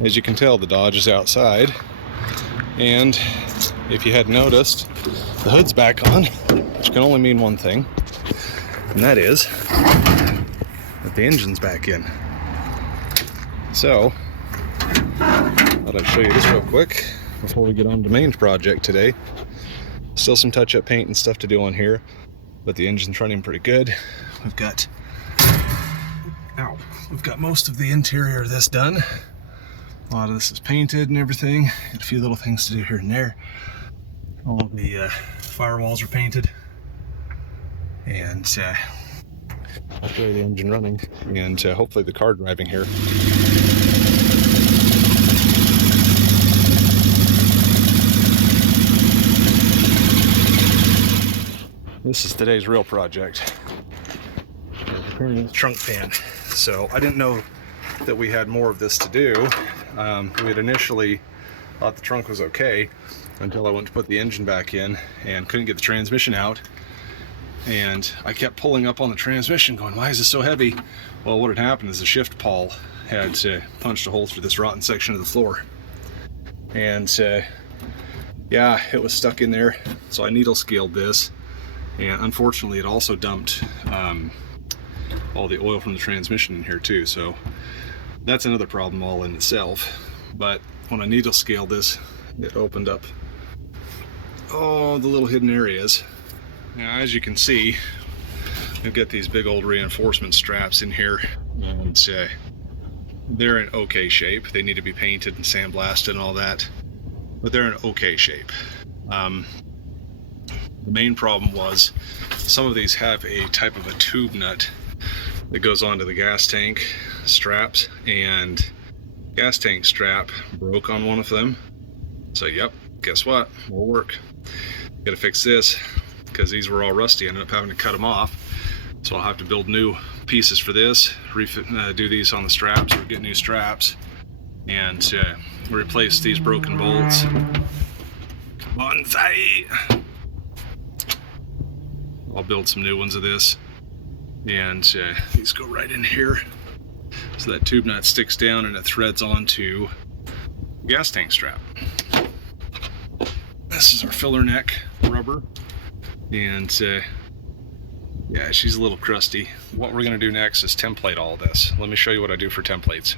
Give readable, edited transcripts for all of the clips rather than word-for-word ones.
as you can tell, the Dodge is outside, and if you had noticed, the hood's back on, which can only mean one thing, and that is that the engine's back in. So, thought I'd show you this real quick before we get on to the main project today. Still some touch-up paint and stuff to do on here, but the engine's running pretty good. We've got most of the interior of this done. A lot of this is painted and everything. Got a few little things to do here and there. All of the firewalls are painted, and I'll show you the engine running, and hopefully the car driving here. This is today's real project. Preparing the trunk pan. So I didn't know that we had more of this to do. We had initially thought the trunk was okay until I went to put the engine back in and couldn't get the transmission out. And I kept pulling up on the transmission going, why is this so heavy? Well, what had happened is the shift pawl had punched a hole through this rotten section of the floor. And yeah, it was stuck in there. So I needle scaled this. And unfortunately, it also dumped all the oil from the transmission in here too. So that's another problem all in itself. But when I needle scaled this, it opened up all the little hidden areas. Now, as you can see, we've got these big old reinforcement straps in here, and they're in okay shape. They need to be painted and sandblasted and all that, but they're in okay shape. The main problem was some of these have a type of a tube nut that goes onto the gas tank straps, and gas tank strap broke on one of them. So yep, guess what? Will work. Gotta fix this because these were all rusty. I ended up having to cut them off. So I'll have to build new pieces for this, do these on the straps, or get new straps, and replace these broken bolts. Come on, fight! I'll build some new ones of this, and these go right in here. So that tube nut sticks down and it threads onto the gas tank strap. This is our filler neck rubber, and yeah, she's a little crusty. What we're gonna do next is template all this. Let me show you what I do for templates.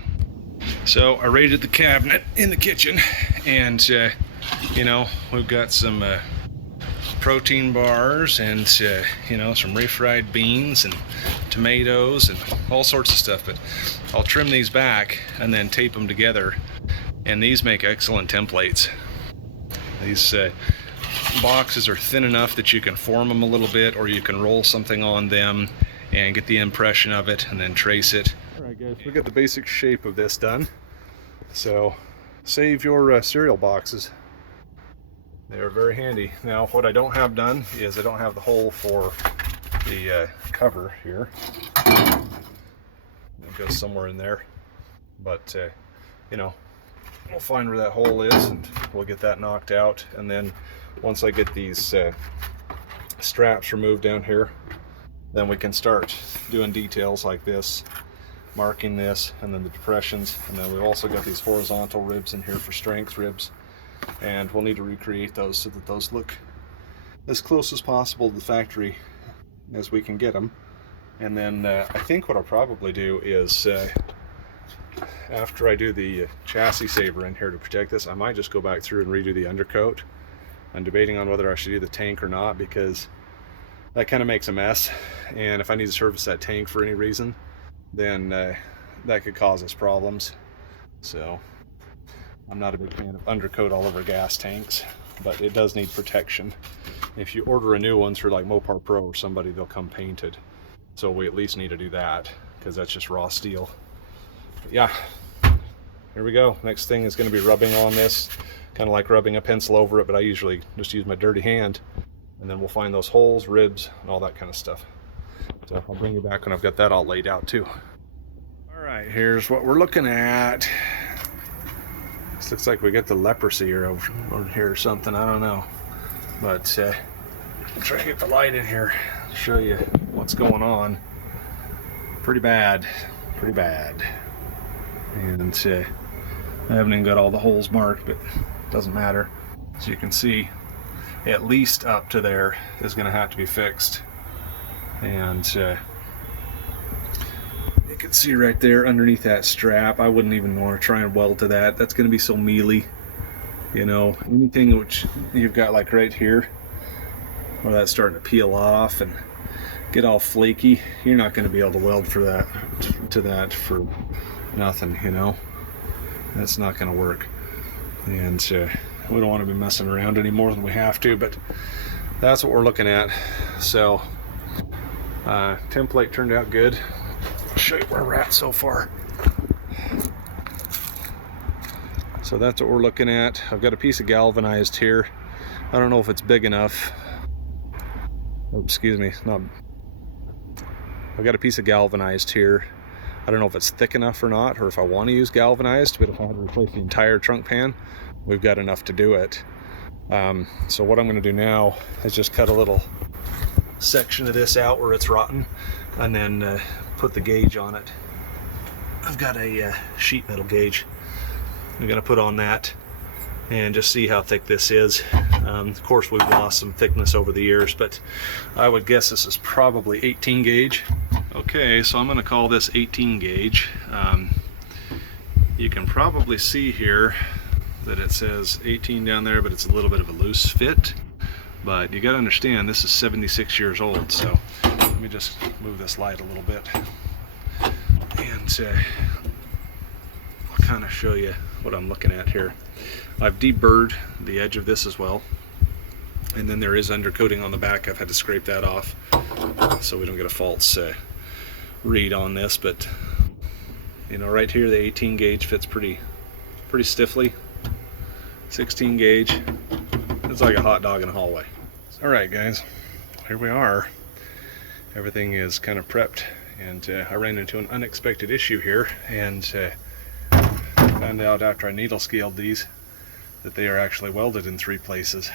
So I raided the cabinet in the kitchen, and you know, we've got some protein bars and you know, some refried beans and tomatoes and all sorts of stuff, but I'll trim these back and then tape them together, and these make excellent templates. These boxes are thin enough that you can form them a little bit, or you can roll something on them and get the impression of it and then trace it. Alright guys, we got the basic shape of this done, so save your cereal boxes. They are very handy. Now, what I don't have done is I don't have the hole for the cover here. It goes somewhere in there, but you know, we'll find where that hole is and we'll get that knocked out. And then once I get these straps removed down here, then we can start doing details like this, marking this, and then the depressions. And then we've also got these horizontal ribs in here for strength ribs, and we'll need to recreate those so that those look as close as possible to the factory as we can get them. And then I think what I'll probably do is after I do the chassis saver in here to protect this, I might just go back through and redo the undercoat. I'm debating on whether I should do the tank or not, because that kind of makes a mess, and if I need to service that tank for any reason, then that could cause us problems. So I'm not a big fan of undercoat all over gas tanks, but it does need protection. If you order a new one through like Mopar Pro or somebody, they'll come painted. So we at least need to do that, because that's just raw steel. But yeah, here we go. Next thing is going to be rubbing on this, kind of like rubbing a pencil over it, but I usually just use my dirty hand. And then we'll find those holes, ribs, and all that kind of stuff. So I'll bring you back when I've got that all laid out too. All right, here's what we're looking at. This looks like we got the leprosy or over here or something, I don't know. But I'll try to get the light in here, show you what's going on. Pretty bad, pretty bad. And I haven't even got all the holes marked, but it doesn't matter. As you can see, at least up to there is going to have to be fixed. And you can see right there underneath that strap, I wouldn't even want to try and weld to that. That's going to be so mealy. You know, anything which you've got like right here, where that's starting to peel off and get all flaky, you're not going to be able to weld for that to that for nothing, you know. That's not going to work. And we don't want to be messing around any more than we have to, but that's what we're looking at. So template turned out good. I'll show you where we're at so far. So that's what we're looking at. I've got a piece of galvanized here. I don't know if it's big enough. Oh, excuse me, not. I've got a piece of galvanized here. I don't know if it's thick enough or not, or if I want to use galvanized, but if I had to replace the entire trunk pan, we've got enough to do it. So what I'm going to do now is just cut a little section of this out where it's rotten, and then put the gauge on it. I've got a sheet metal gauge. I'm going to put on that and just see how thick this is. Of course, we've lost some thickness over the years, but I would guess this is probably 18 gauge. Okay, so I'm going to call this 18 gauge. You can probably see here that it says 18 down there, but it's a little bit of a loose fit. But you got to understand, this is 76 years old, so let me just move this light a little bit. And I'll kind of show you what I'm looking at here. I've deburred the edge of this as well, and then there is undercoating on the back. I've had to scrape that off so we don't get a false read on this, but you know, right here the 18 gauge fits pretty stiffly. 16 gauge, it's like a hot dog in a hallway. All right guys, here we are. Everything is kind of prepped, and I ran into an unexpected issue here, and found out after I needle scaled these that they are actually welded in 3 places.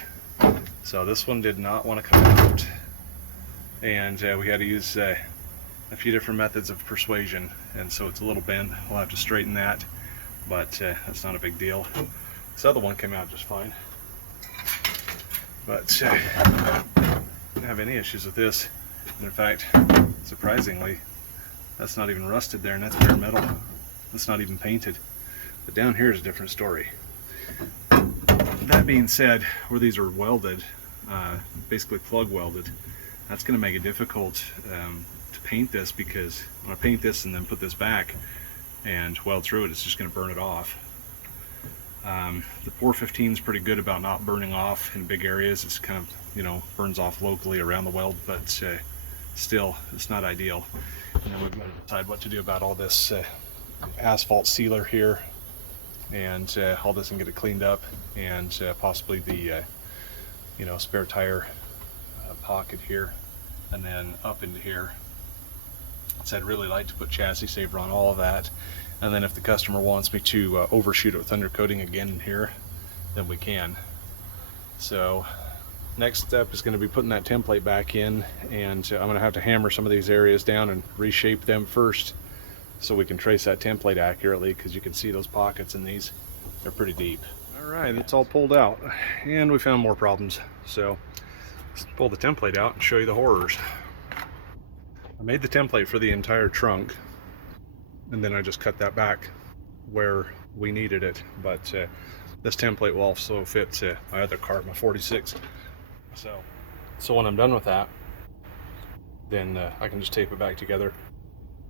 So this one did not want to come out, and we had to use a few different methods of persuasion, and so it's a little bent. We'll have to straighten that, but that's not a big deal. This other one came out just fine, but didn't have any issues with this. And in fact, surprisingly, that's not even rusted there, and that's bare metal. That's not even painted. But down here is a different story. That being said, where these are welded, basically plug welded, that's going to make it difficult to paint this, because when I paint this and then put this back and weld through it, it's just going to burn it off. The 415 is pretty good about not burning off in big areas. It's kind of, you know, burns off locally around the weld, but still, it's not ideal. And then we've got to decide what to do about all this asphalt sealer here, and haul this and get it cleaned up, and possibly the you know, spare tire pocket here, and then up into here. So I'd really like to put chassis saver on all of that, and then if the customer wants me to overshoot it with undercoating again in here, then we can. So next step is going to be putting that template back in, and I'm going to have to hammer some of these areas down and reshape them first, so we can trace that template accurately, because you can see those pockets in these, they're pretty deep. All right, it's all pulled out, and we found more problems. So let's pull the template out and show you the horrors. I made the template for the entire trunk, and then I just cut that back where we needed it. But this template will also fit my other car, my 46. So when I'm done with that, then I can just tape it back together.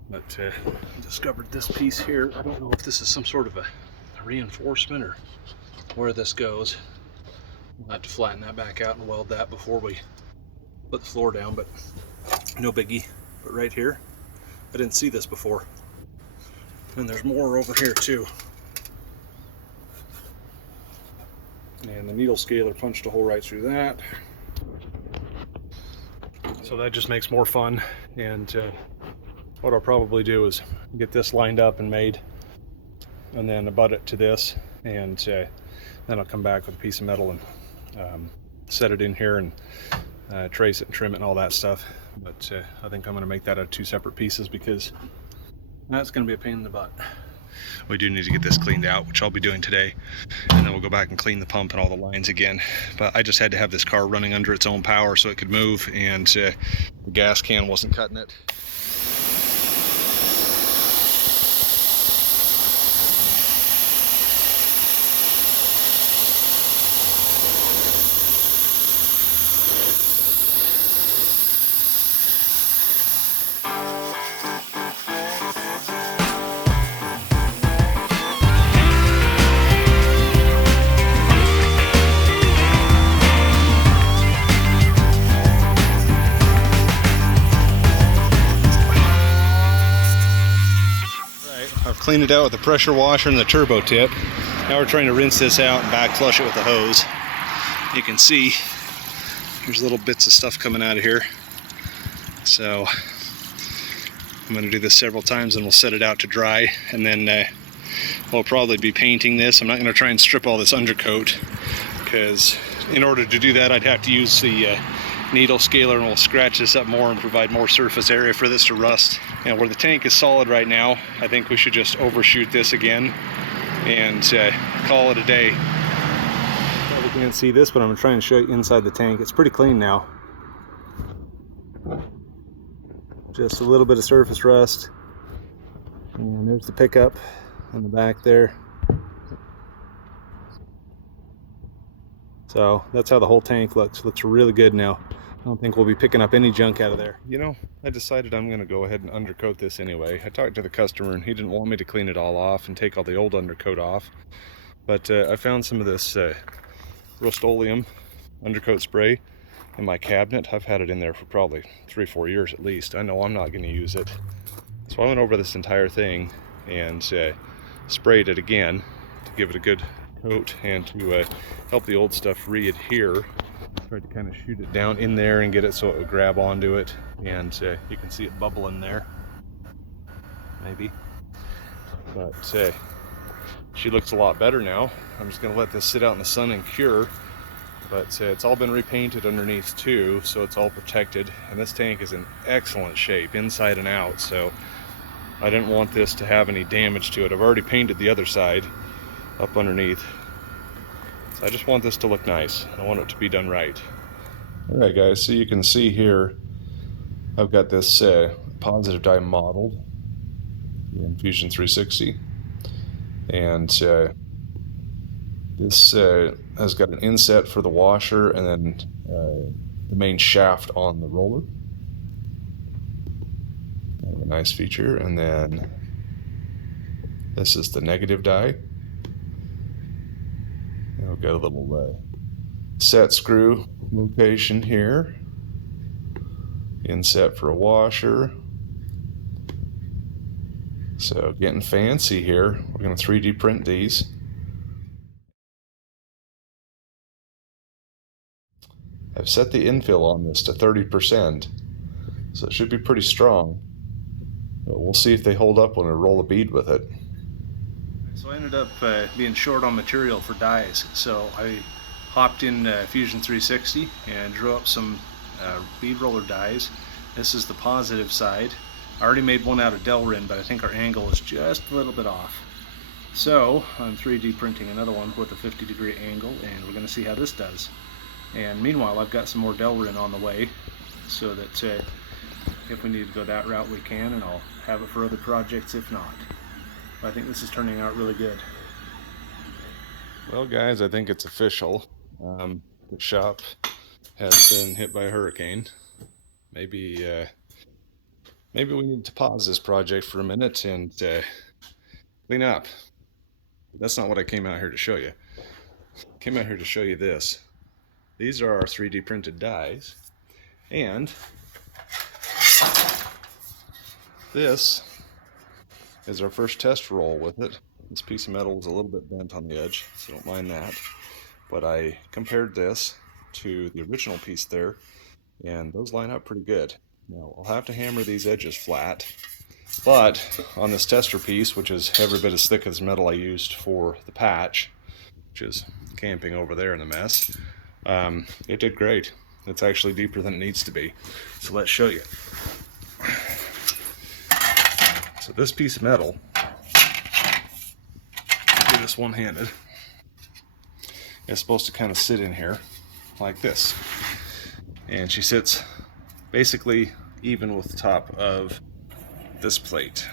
But I discovered this piece here. I don't know if this is some sort of a reinforcement or where this goes. We'll have to flatten that back out and weld that before we put the floor down, but no biggie. But right here, I didn't see this before. And there's more over here too. And the needle scaler punched a hole right through that. So that just makes more fun. And what I'll probably do is get this lined up and made, and then abut it to this, and then I'll come back with a piece of metal and set it in here and trace it and trim it and all that stuff. But I think I'm going to make that out of 2 separate pieces, because that's going to be a pain in the butt. we do need to get this cleaned out, which I'll be doing today, and then we'll go back and clean the pump and all the lines again. But I just had to have this car running under its own power so it could move, and the gas can wasn't cutting it. I've cleaned it out with the pressure washer and the turbo tip. Now we're trying to rinse this out and back flush it with the hose. You can see there's little bits of stuff coming out of here. So I'm going to do this several times and we'll set it out to dry, and then we'll probably be painting this. I'm not going to try and strip all this undercoat, because in order to do that I'd have to use the needle scaler, and we'll scratch this up more and provide more surface area for this to rust. And where the tank is solid right now, I think we should just overshoot this again and call it a day. Probably can't see this, but I'm going to try and show you inside the tank. It's pretty clean now. Just a little bit of surface rust. And there's the pickup in the back there. So that's how the whole tank looks. Looks really good now. I don't think we'll be picking up any junk out of there. You know, I decided I'm going to go ahead and undercoat this anyway. I talked to the customer and he didn't want me to clean it all off and take all the old undercoat off. But I found some of this Rust-Oleum undercoat spray in my cabinet. I've had it in there for probably 3-4 years at least. I know I'm not going to use it. So I went over this entire thing and sprayed it again to give it a good coat and to help the old stuff re-adhere. Tried to kind of shoot it down in there and get it so it would grab onto it, and you can see it bubbling there, maybe. But she looks a lot better now. I'm just going to let this sit out in the sun and cure. But it's all been repainted underneath too, so it's all protected. And this tank is in excellent shape, inside and out, so I didn't want this to have any damage to it. I've already painted the other side up underneath. So I just want this to look nice. I want it to be done right. Alright guys, so you can see here I've got this positive dye modeled in Fusion 360, and this has got an inset for the washer and then the main shaft on the roller. Kind of a nice feature. And then this is the negative dye. And we've got a little set screw location here. Inset for a washer. So getting fancy here. We're going to 3D print these. I've set the infill on this to 30%, so it should be pretty strong. But we'll see if they hold up when I roll a bead with it. So I ended up being short on material for dies, so I hopped in Fusion 360 and drew up some bead roller dies. This is the positive side. I already made one out of Delrin, but I think our angle is just a little bit off. So I'm 3D printing another one with a 50-degree angle, and we're going to see how this does. And meanwhile, I've got some more Delrin on the way, so that if we need to go that route, we can, and I'll have it for other projects if not. But I think this is turning out really good. Well guys, I think it's official. The shop has been hit by a hurricane. Maybe we need to pause this project for a minute and clean up. That's not what I came out here to show you. I came out here to show you this. These are our 3D printed dies, and this is our first test roll with it. This piece of metal is a little bit bent on the edge, so don't mind that. But I compared this to the original piece there, and those line up pretty good. Now, I'll have to hammer these edges flat, but on this tester piece, which is every bit as thick as metal I used for the patch, which is camping over there in the mess, it did great. It's actually deeper than it needs to be. So let's show you. So this piece of metal this one-handed. It's supposed to kind of sit in here like this. And she sits basically even with the top of this plate.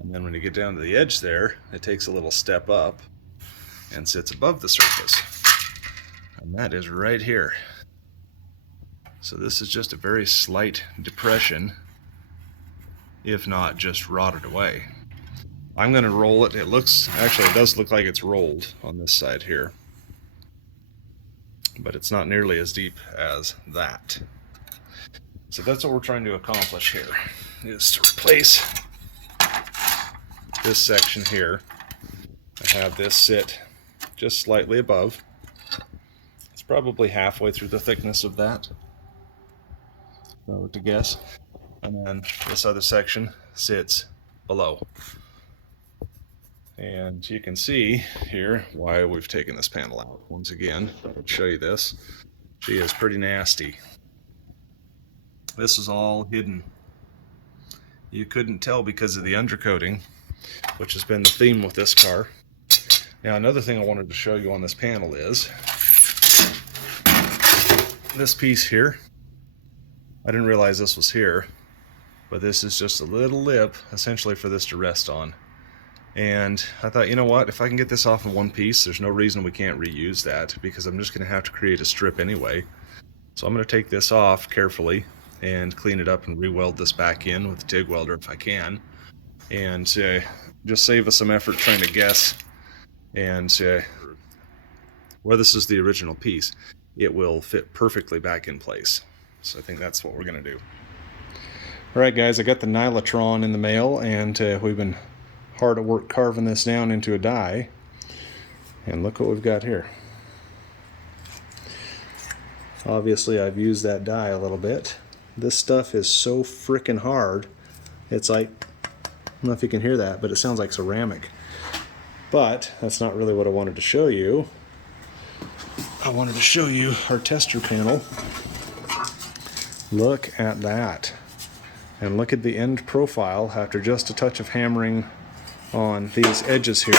And then when you get down to the edge there, it takes a little step up and sits above the surface. And that is right here. So this is just a very slight depression, if not just rotted away. I'm going to roll it. It does look like it's rolled on this side here, but it's not nearly as deep as that. So that's what we're trying to accomplish here, is to replace this section here and have this sit just slightly above. It's probably halfway through the thickness of that, if I were to guess. And then this other section sits below. And you can see here why we've taken this panel out. Once again, I'll show you this. She is pretty nasty. This is all hidden. You couldn't tell because of the undercoating, which has been the theme with this car. Now, another thing I wanted to show you on this panel is this piece here. I didn't realize this was here, but this is just a little lip essentially for this to rest on. And I thought, you know what, if I can get this off in one piece, there's no reason we can't reuse that, because I'm just going to have to create a strip anyway. So I'm going to take this off carefully and clean it up and re-weld this back in with the TIG welder if I can, and just save us some effort trying to guess. And where this is the original piece, it will fit perfectly back in place. So I think that's what we're going to do. Alright guys, I got the Nylotron in the mail, and we've been hard at work carving this down into a die, and look what we've got here. Obviously I've used that die a little bit. This stuff is so freaking hard, it's like, I don't know if you can hear that, but it sounds like ceramic. But that's not really what I wanted to show you. I wanted to show you our tester panel. Look at that, and look at the end profile after just a touch of hammering on these edges here.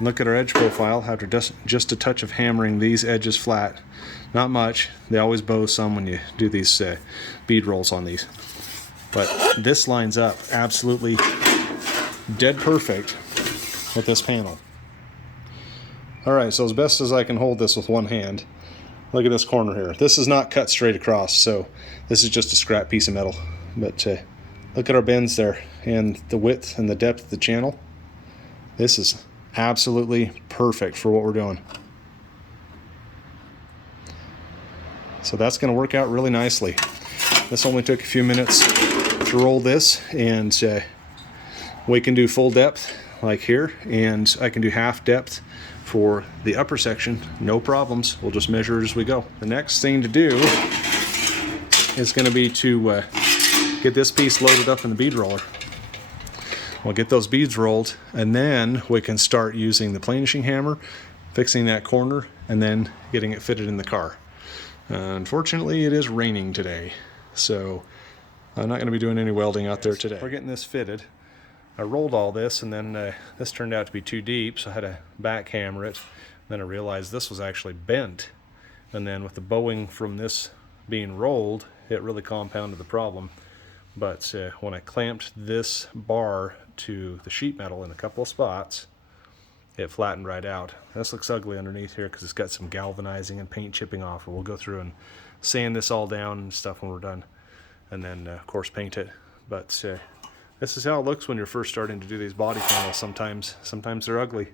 Look at our edge profile after just a touch of hammering these edges flat. Not much. They always bow some when you do these bead rolls on these. But this lines up absolutely dead perfect with this panel. Alright, so as best as I can hold this with one hand, look at this corner here. This is not cut straight across, so this is just a scrap piece of metal. But look at our bends there, and the width and the depth of the channel. This is absolutely perfect for what we're doing. So that's going to work out really nicely. This only took a few minutes to roll this, and we can do full depth like here, and I can do half depth for the upper section, no problems. We'll just measure it as we go. The next thing to do is going to be to get this piece loaded up in the bead roller. We'll get those beads rolled, and then we can start using the planishing hammer, fixing that corner, and then getting it fitted in the car. Unfortunately, it is raining today, so I'm not going to be doing any welding out there today. We're getting this fitted. I rolled all this, and then this turned out to be too deep, so I had to back hammer it. Then I realized this was actually bent, and then with the bowing from this being rolled, it really compounded the problem. But when I clamped this bar to the sheet metal in a couple of spots, it flattened right out. This looks ugly underneath here because it's got some galvanizing and paint chipping off. We'll go through and sand this all down and stuff when we're done, and then of course paint it. But this is how it looks when you're first starting to do these body panels. Sometimes they're ugly,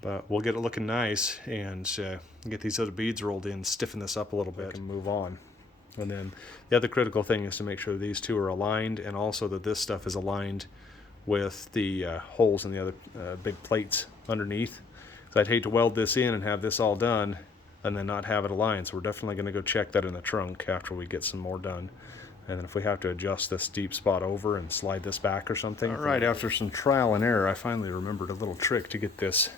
but we'll get it looking nice, and get these other beads rolled in, stiffen this up a little bit, and move on. And then the other critical thing is to make sure these two are aligned, and also that this stuff is aligned with the holes in the other big plates underneath. So I'd hate to weld this in and have this all done and then not have it aligned. So we're definitely going to go check that in the trunk after we get some more done. And then if we have to adjust this deep spot over and slide this back or something. All right, after some trial and error, I finally remembered a little trick to get this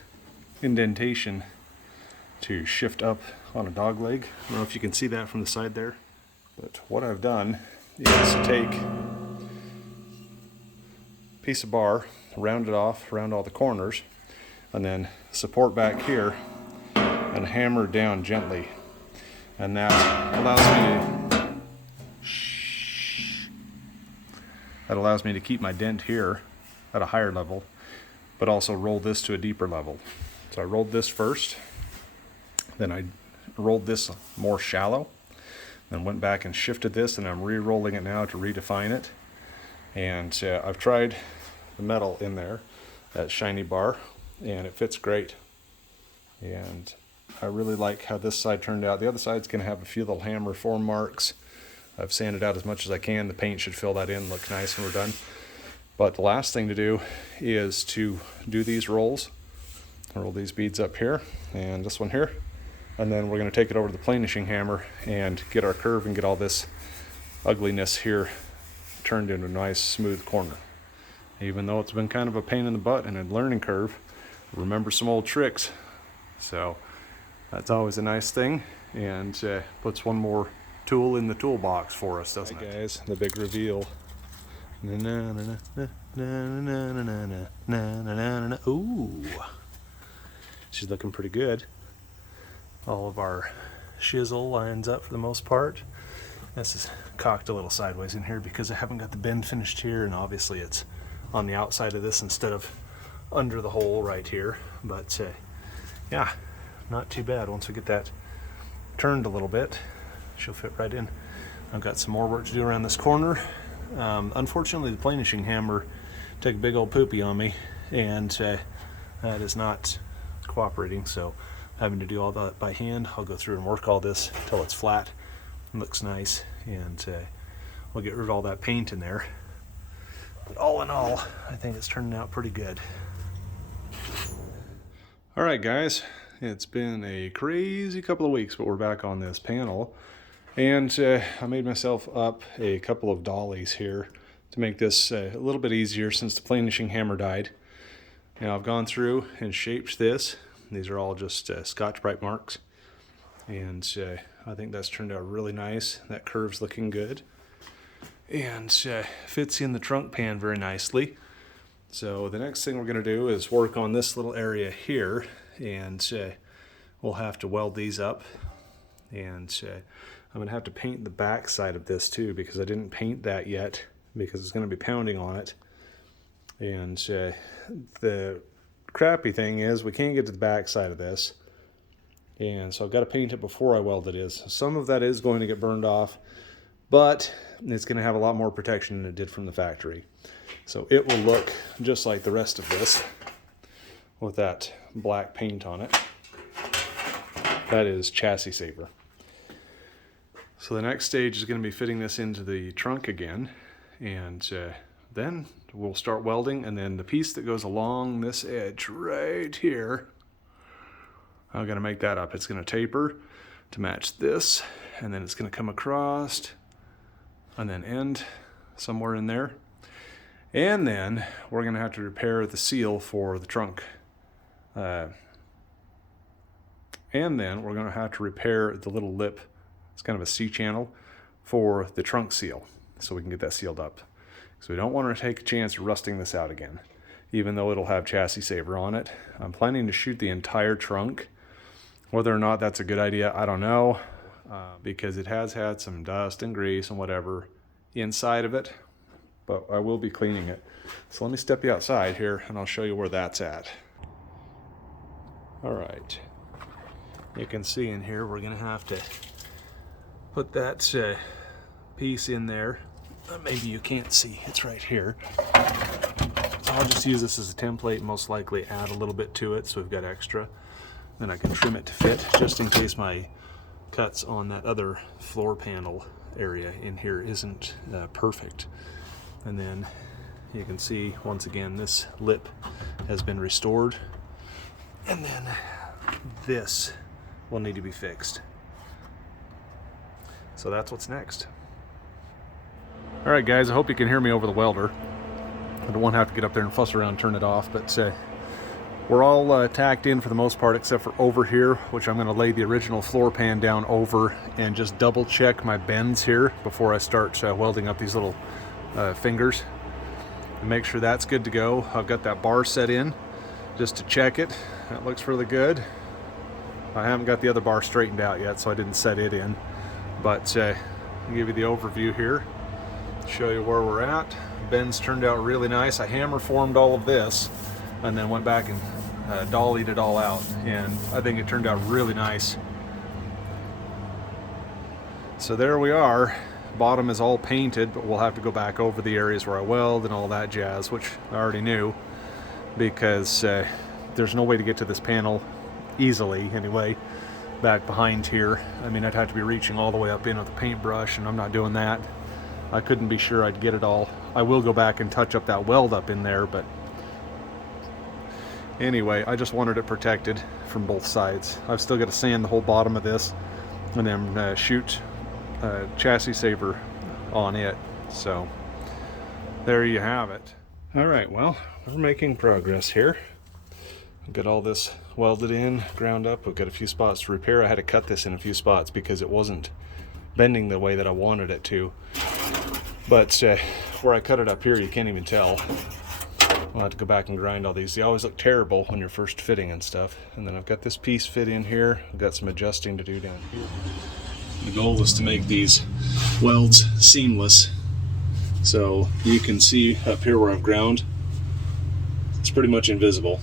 indentation to shift up on a dog leg. I don't know if you can see that from the side there, but what I've done is take piece of bar, round it off around all the corners, and then support back here and hammer down gently. And that allows me to keep my dent here at a higher level, but also roll this to a deeper level. So I rolled this first, then I rolled this more shallow, then went back and shifted this, and I'm re-rolling it now to redefine it. And I've tried the metal in there, that shiny bar, and it fits great. And I really like how this side turned out. The other side's going to have a few little hammer form marks. I've sanded out as much as I can. The paint should fill that in, look nice when we're done. But the last thing to do is to do these rolls. Roll these beads up here and this one here. And then we're going to take it over to the planishing hammer and get our curve and get all this ugliness here turned into a nice smooth corner. Even though it's been kind of a pain in the butt and a learning curve, remember some old tricks. So that's always a nice thing, and puts one more tool in the toolbox for us, doesn't it? Guys, the big reveal. Ooh, she's looking pretty good. All of our shizzle lines up for the most part. This is cocked a little sideways in here because I haven't got the bend finished here, and obviously it's on the outside of this instead of under the hole right here. But yeah, not too bad. Once we get that turned a little bit, she'll fit right in. I've got some more work to do around this corner. Unfortunately, the planishing hammer took a big old poopy on me, and that is not cooperating, so having to do all that by hand. I'll go through and work all this until it's flat and looks nice, and we'll get rid of all that paint in there. But all in all, I think it's turning out pretty good. All right, guys, it's been a crazy couple of weeks, but we're back on this panel, and I made myself up a couple of dollies here to make this a little bit easier since the planishing hammer died. Now I've gone through and shaped this. These are all just Scotch-Brite marks, and I think that's turned out really nice. That curve's looking good, and fits in the trunk pan very nicely. So the next thing we're going to do is work on this little area here, and we'll have to weld these up, and I'm going to have to paint the back side of this too, because I didn't paint that yet because it's going to be pounding on it. And the crappy thing is we can't get to the back side of this, and so I've got to paint it before I weld it. Some of that is going to get burned off, but it's going to have a lot more protection than it did from the factory. So it will look just like the rest of this with that black paint on it. That is chassis saver. So the next stage is going to be fitting this into the trunk again, and then we'll start welding, and then the piece that goes along this edge right here, I'm going to make that up. It's going to taper to match this, and then it's going to come across and then end somewhere in there. And then we're going to have to repair the seal for the trunk. And then we're going to have to repair the little lip. It's kind of a C channel for the trunk seal, so we can get that sealed up. So we don't want to take a chance of rusting this out again, even though it'll have chassis saver on it. I'm planning to shoot the entire trunk. Whether or not that's a good idea, I don't know, because it has had some dust and grease and whatever inside of it, but I will be cleaning it. So let me step you outside here and I'll show you where that's at. All right, you can see in here we're gonna have to put that piece in there. Maybe you can't see, it's right here. I'll just use this as a template, most likely add a little bit to it so we've got extra. Then I can trim it to fit, just in case my cuts on that other floor panel area in here isn't perfect. And then you can see, once again, this lip has been restored. And then this will need to be fixed. So that's what's next. All right, guys, I hope you can hear me over the welder. I don't want to have to get up there and fuss around and turn it off, but we're all tacked in for the most part, except for over here, which I'm going to lay the original floor pan down over and just double check my bends here before I start welding up these little fingers. and make sure that's good to go. I've got that bar set in just to check it. That looks really good. I haven't got the other bar straightened out yet, so I didn't set it in. But I'll give you the overview here, show you where we're at. Bends turned out really nice. I hammer formed all of this and then went back and dollied it all out, and I think it turned out really nice. So there we are. Bottom is all painted, but we'll have to go back over the areas where I weld and all that jazz, which I already knew, because there's no way to get to this panel easily anyway back behind here. I mean, I'd have to be reaching all the way up in with a paintbrush, and I'm not doing that. I couldn't be sure I'd get it all. I will go back and touch up that weld up in there, but anyway, I just wanted it protected from both sides. I've still got to sand the whole bottom of this and then shoot chassis saver on it. So there you have it. All right, well, we're making progress here. I've got all this welded in, ground up. We've got a few spots to repair. I had to cut this in a few spots because it wasn't bending the way that I wanted it to. But where I cut it up here, you can't even tell. I'll have to go back and grind all these. They always look terrible when you're first fitting and stuff. And then I've got this piece fit in here. I've got some adjusting to do down here. The goal is to make these welds seamless. So you can see up here where I've ground, it's pretty much invisible.